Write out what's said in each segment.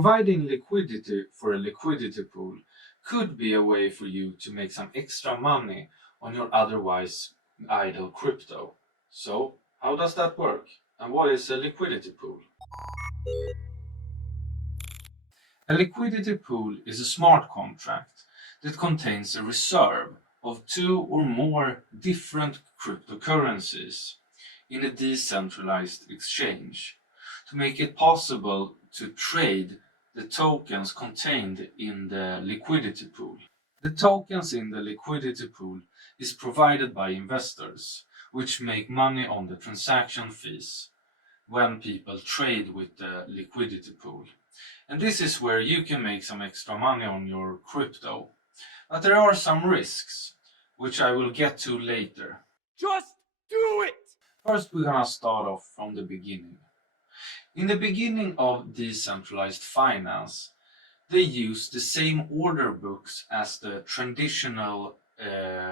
Providing liquidity for a liquidity pool could be a way for you to make some extra money on your otherwise idle crypto. So, how does that work? And what is a liquidity pool? A liquidity pool is a smart contract that contains a reserve of two or more different cryptocurrencies in a decentralized exchange to make it possible to trade the tokens contained in the liquidity pool. The tokens in the liquidity pool is provided by investors, which make money on the transaction fees when people trade with the liquidity pool. And this is where you can make some extra money on your crypto. But there are some risks, which I will get to later. Just do it! First, we're gonna start off from the beginning. In the beginning of decentralized finance, they used the same order books as the traditional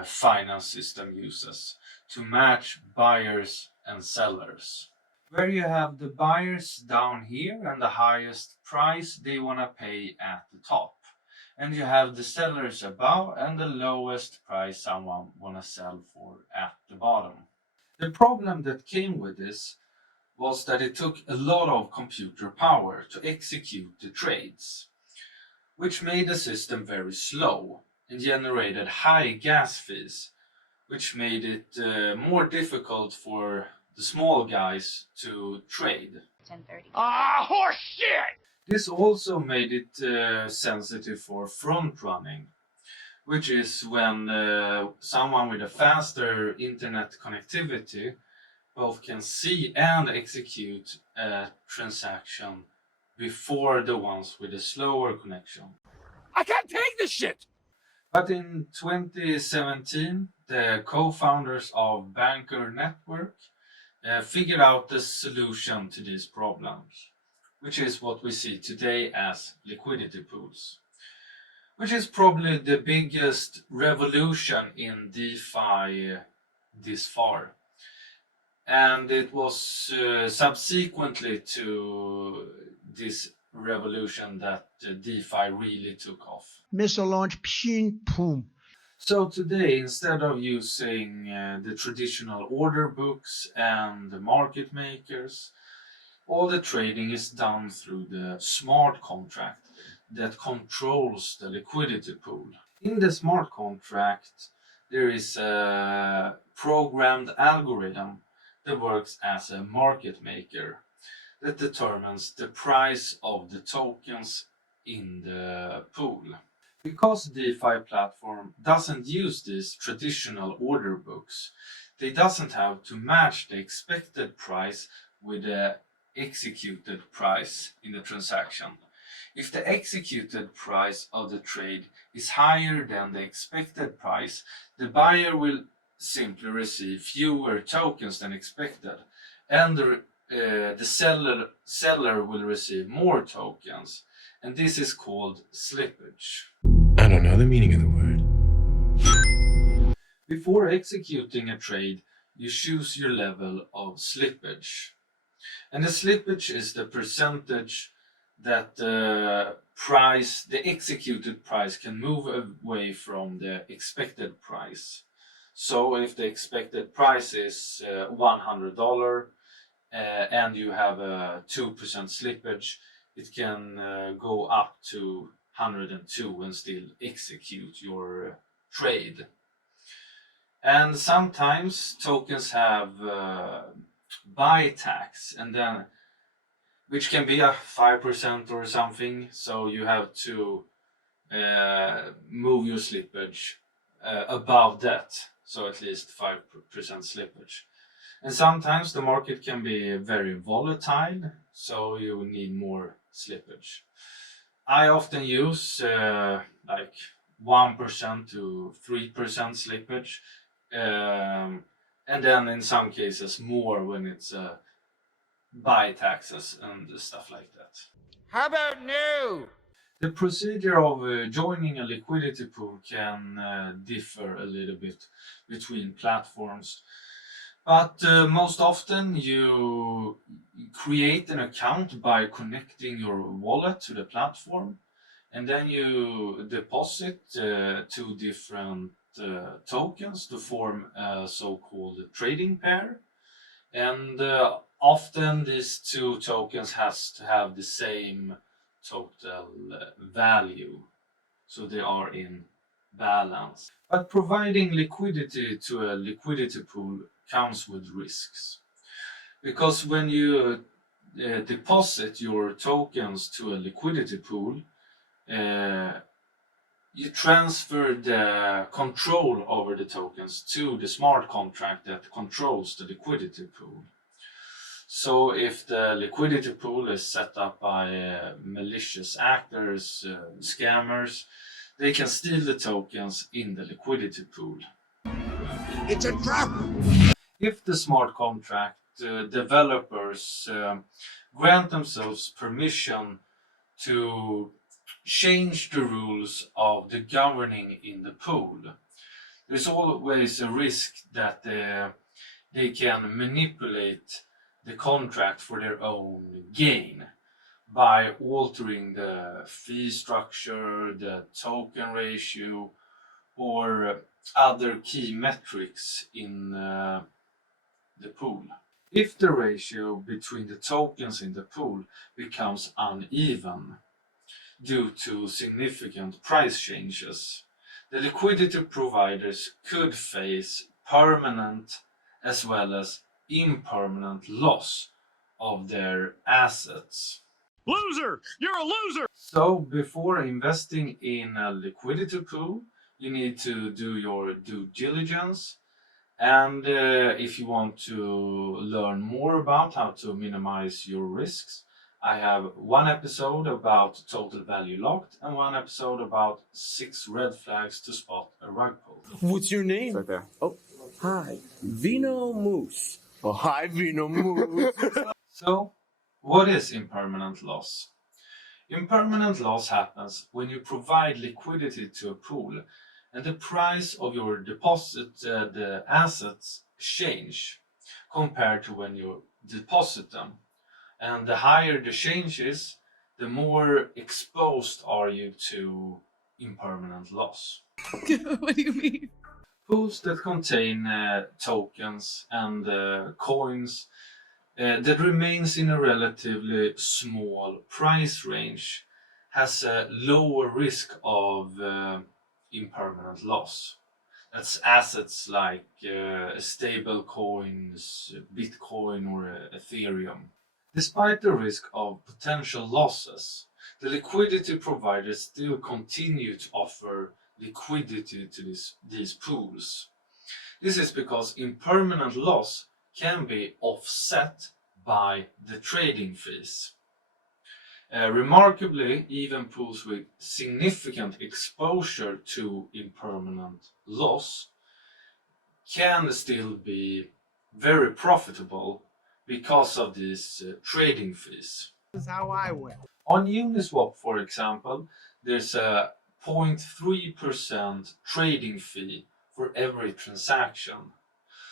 finance system uses to match buyers and sellers. Where you have the buyers down here and the highest price they want to pay at the top. And you have the sellers above and the lowest price someone want to sell for at the bottom. The problem that came with this was that it took a lot of computer power to execute the trades, which made the system very slow and generated high gas fees, which made it more difficult for the small guys to trade. 10:30. Ah, horse shit! This also made it sensitive for front running, which is when someone with a faster internet connectivity both can see and execute a transaction before the ones with a slower connection. I can't take this shit! But in 2017, the co-founders of Bancor network figured out the solution to these problems, which is what we see today as liquidity pools, which is probably the biggest revolution in DeFi this far. And it was subsequently to this revolution that DeFi really took off. Missile launch, pshing, boom. So today, instead of using the traditional order books and the market makers, all the trading is done through the smart contract that controls the liquidity pool. In the smart contract, there is a programmed algorithm that works as a market maker that determines the price of the tokens in the pool. Because DeFi platform doesn't use these traditional order books, they doesn't have to match the expected price with the executed price in the transaction. If the executed price of the trade is higher than the expected price, the buyer will simply receive fewer tokens than expected, and the seller will receive more tokens, and this is called slippage. I don't know the meaning of the word. Before executing a trade, you choose your level of slippage. And the slippage is the percentage that the executed price can move away from the expected price. So if the expected price is $100 and you have a 2% slippage, it can go up to 102 and still execute your trade. And sometimes tokens have buy tax, and then which can be a 5% or something, so you have to move your slippage above that, so at least 5% slippage. And sometimes the market can be very volatile, so you need more slippage. I often use like 1% to 3% slippage, and then in some cases more when it's buy taxes and stuff like that. How about no? The procedure of joining a liquidity pool can differ a little bit between platforms, But most often you create an account by connecting your wallet to the platform, and then you deposit two different tokens to form a so-called trading pair. And often these two tokens has to have the same total value, so they are in balance. But providing liquidity to a liquidity pool comes with risks, because when you deposit your tokens to a liquidity pool, you transfer the control over the tokens to the smart contract that controls the liquidity pool. So if the liquidity pool is set up by malicious actors, scammers, they can steal the tokens in the liquidity pool. It's a trap! If the smart contract developers grant themselves permission to change the rules of the governing in the pool, there's always a risk that they can manipulate the contract for their own gain by altering the fee structure, the token ratio, or other key metrics in the pool. If the ratio between the tokens in the pool becomes uneven due to significant price changes, the liquidity providers could face permanent as well as impermanent loss of their assets. Loser! You're a loser! So before investing in a liquidity pool, you need to do your due diligence. And if you want to learn more about how to minimize your risks, I have one episode about total value locked and one episode about 6 red flags to spot a rug pull. What's your name? Right there. Oh, hi. Vino Moose. Oh, hi, Vino Moose. So, what is impermanent loss? Impermanent loss happens when you provide liquidity to a pool and the price of your deposit, the assets, change compared to when you deposit them. And the higher the change is, the more exposed are you to impermanent loss. What do you mean? Pools that contain tokens and coins that remains in a relatively small price range has a lower risk of impermanent loss. That's assets like stable coins, Bitcoin or Ethereum. Despite the risk of potential losses, the liquidity providers still continue to offer liquidity to these pools. This is because impermanent loss can be offset by the trading fees. Remarkably, even pools with significant exposure to impermanent loss can still be very profitable because of these trading fees. This is how I win. On Uniswap, for example, there's a 0.3% trading fee for every transaction.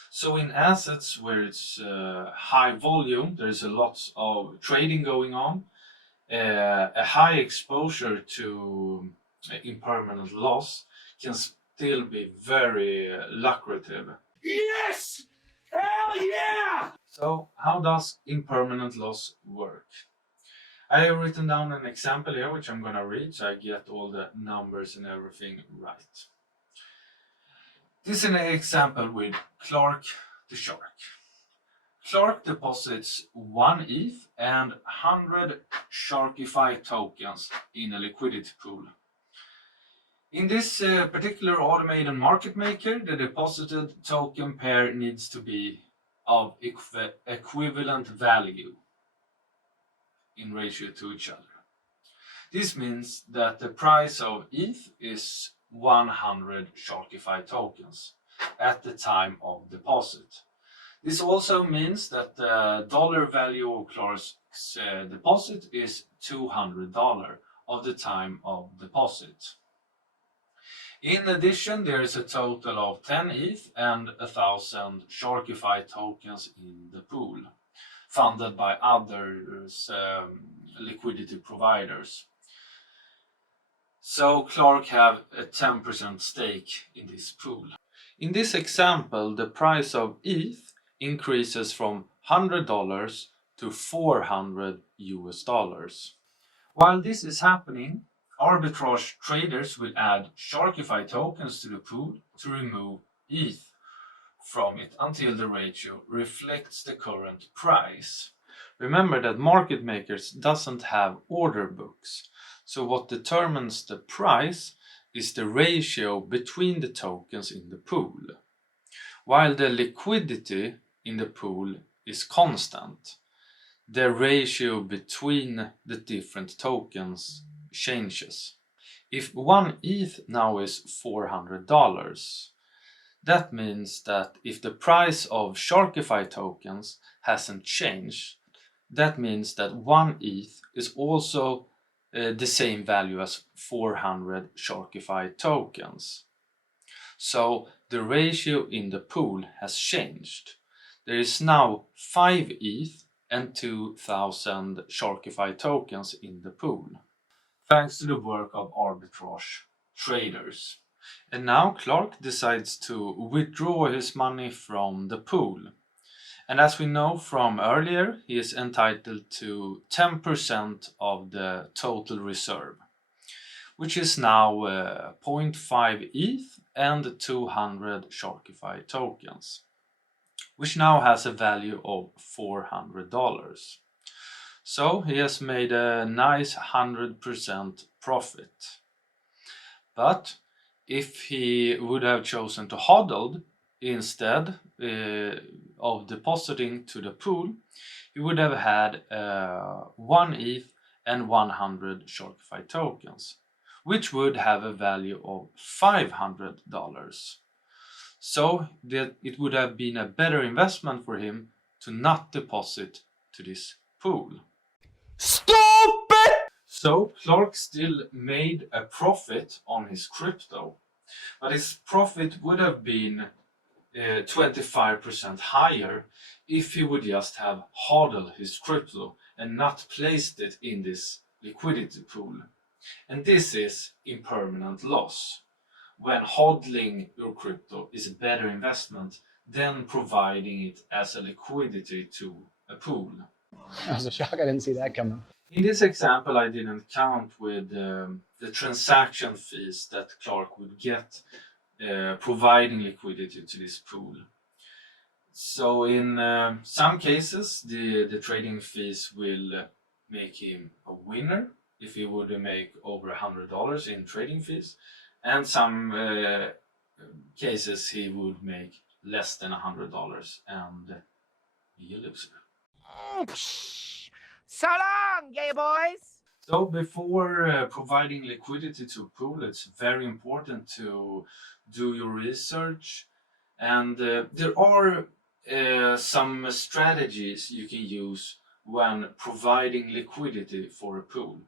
So in assets where it's high volume, there's a lot of trading going on, a high exposure to impermanent loss can still be very lucrative. Yes! Hell yeah! So how does impermanent loss work? I have written down an example here which I'm gonna read so I get all the numbers and everything right. This is an example with Clark the Shark. Clark deposits 1 ETH and 100 SharkeFi tokens in a liquidity pool. In this particular automated market maker, the deposited token pair needs to be of equivalent value in ratio to each other. This means that the price of ETH is 100 SharkeFi tokens at the time of deposit. This also means that the dollar value of Clark's deposit is $200 of the time of deposit. In addition, there is a total of 10 ETH and 1,000 SharkeFi tokens in the pool, funded by others liquidity providers. So Clark have a 10% stake in this pool. In this example, the price of ETH increases from $100 to $400 US. While this is happening, arbitrage traders will add SharkeFi tokens to the pool to remove ETH from it until the ratio reflects the current price. Remember that market makers doesn't have order books, so what determines the price is the ratio between the tokens in the pool, while the liquidity in the pool is constant. The ratio between the different tokens changes. If 1 ETH now is $400, that means that if the price of SharkeFi tokens hasn't changed, that means that 1 ETH is also the same value as 400 SharkeFi tokens. So the ratio in the pool has changed. There is now 5 ETH and 2,000 SharkeFi tokens in the pool, thanks to the work of arbitrage traders. And now Clark decides to withdraw his money from the pool. And as we know from earlier, he is entitled to 10% of the total reserve, which is now 0.5 ETH and 200 SharkeFi tokens, which now has a value of $400. So he has made a nice 100% profit. But if he would have chosen to hodl instead of depositing to the pool, he would have had 1 ETH and 100 SharkeFi tokens, which would have a value of $500. So that it would have been a better investment for him to not deposit to this pool. Stupid! So Clark still made a profit on his crypto, but his profit would have been 25% higher if he would just have hodled his crypto and not placed it in this liquidity pool. And this is impermanent loss, when hodling your crypto is a better investment than providing it as a liquidity to a pool. That was a shock. I didn't see that coming. In this example, I didn't count with the transaction fees that Clark would get providing liquidity to this pool. So in some cases, the trading fees will make him a winner if he would make over $100 in trading fees, and some cases he would make less than $100 and be a loser. So long, gay boys! So before providing liquidity to a pool, it's very important to do your research, and there are some strategies you can use when providing liquidity for a pool.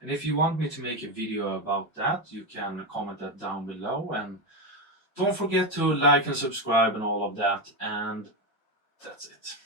And if you want me to make a video about that, you can comment that down below, and don't forget to like and subscribe and all of that, and that's it.